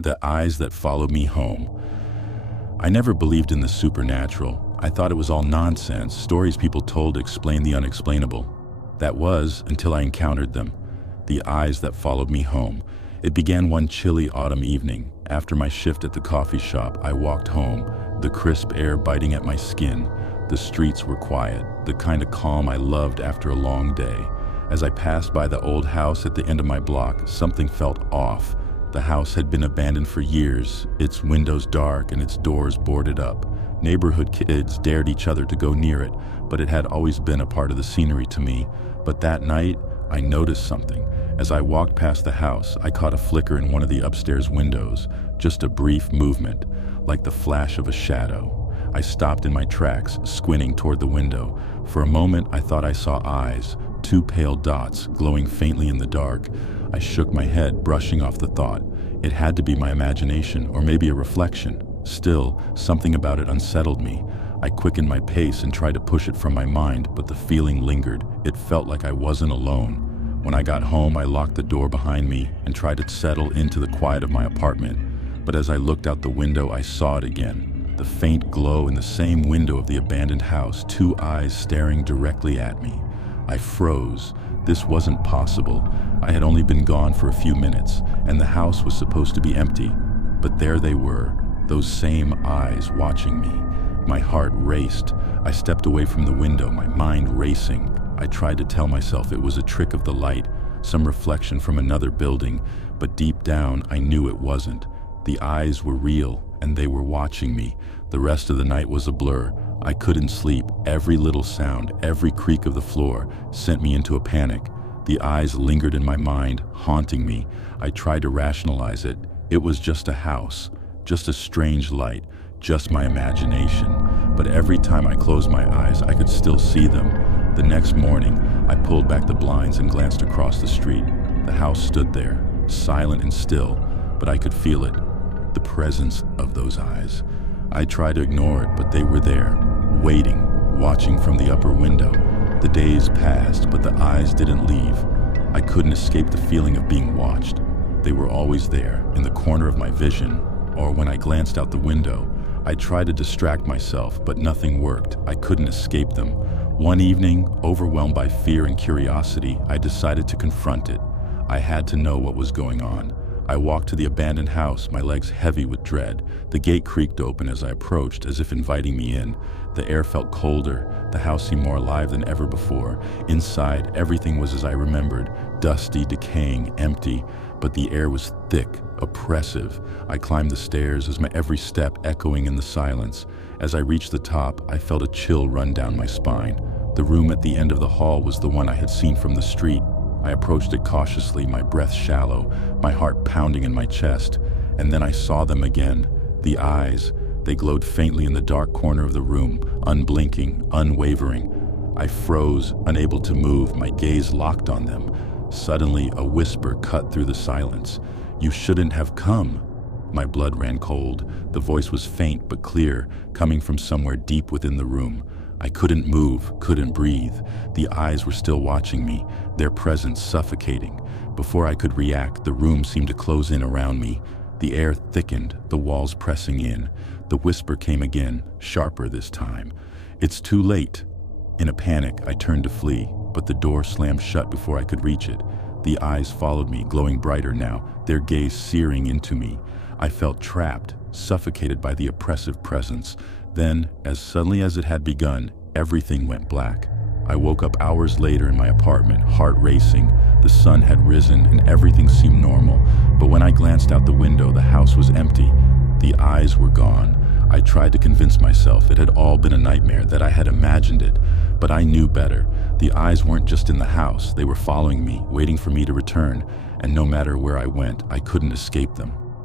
The eyes that followed me home. I never believed in the supernatural. I thought it was all nonsense, stories people told to explain the unexplainable. That was until I encountered them. The eyes that followed me home. It began one chilly autumn evening. After my shift at the coffee shop, I walked home, the crisp air biting at my skin. The streets were quiet, the kind of calm I loved after a long day. As I passed by the old house at the end of my block, something felt off. The house had been abandoned for years, its windows dark and its doors boarded up. Neighborhood kids dared each other to go near it, but it had always been a part of the scenery to me. But that night, I noticed something. As I walked past the house, I caught a flicker in one of the upstairs windows, just a brief movement, like the flash of a shadow. I stopped in my tracks, squinting toward the window. For a moment, I thought I saw eyes, two pale dots glowing faintly in the dark. I shook my head, brushing off the thought. It had to be my imagination, or maybe a reflection. Still, something about it unsettled me. I quickened my pace and tried to push it from my mind, but the feeling lingered. It felt like I wasn't alone. When I got home, I locked the door behind me and tried to settle into the quiet of my apartment. But as I looked out the window, I saw it again. The faint glow in the same window of the abandoned house, two eyes staring directly at me. I froze. This wasn't possible. I had only been gone for a few minutes, and the house was supposed to be empty. But there they were, those same eyes watching me. My heart raced. I stepped away from the window, my mind racing. I tried to tell myself it was a trick of the light, some reflection from another building, but deep down I knew it wasn't. The eyes were real, and they were watching me. The rest of the night was a blur. I couldn't sleep. Every little sound, every creak of the floor sent me into a panic. The eyes lingered in my mind, haunting me. I tried to rationalize it. It was just a house, just a strange light, just my imagination. But every time I closed my eyes, I could still see them. The next morning, I pulled back the blinds and glanced across the street. The house stood there, silent and still, but I could feel it, the presence of those eyes. I tried to ignore it, but they were there, waiting, watching from the upper window. The days passed, but the eyes didn't leave. I couldn't escape the feeling of being watched. They were always there, in the corner of my vision, or when I glanced out the window. I tried to distract myself, but nothing worked. I couldn't escape them. One evening, overwhelmed by fear and curiosity, I decided to confront it. I had to know what was going on. I walked to the abandoned house, my legs heavy with dread. The gate creaked open as I approached, as if inviting me in. The air felt colder. The house seemed more alive than ever before. Inside, everything was as I remembered, dusty, decaying, empty, but the air was thick, oppressive. I climbed the stairs, as my every step echoing in the silence. As I reached the top, I felt a chill run down my spine. The room at the end of the hall was the one I had seen from the street. I approached it cautiously, my breath shallow, my heart pounding in my chest. And then I saw them again. The eyes. They glowed faintly in the dark corner of the room, unblinking, unwavering. I froze, unable to move, my gaze locked on them. Suddenly, a whisper cut through the silence. "You shouldn't have come." My blood ran cold. The voice was faint but clear, coming from somewhere deep within the room. I couldn't move, couldn't breathe. The eyes were still watching me, their presence suffocating. Before I could react, the room seemed to close in around me. The air thickened, the walls pressing in. The whisper came again, sharper this time. "It's too late." In a panic, I turned to flee, but the door slammed shut before I could reach it. The eyes followed me, glowing brighter now, their gaze searing into me. I felt trapped, suffocated by the oppressive presence. Then, as suddenly as it had begun, everything went black. I woke up hours later in my apartment, heart racing. The sun had risen and everything seemed normal. But when I glanced out the window, the house was empty. The eyes were gone. I tried to convince myself it had all been a nightmare, that I had imagined it. But I knew better. The eyes weren't just in the house. They were following me, waiting for me to return. And no matter where I went, I couldn't escape them.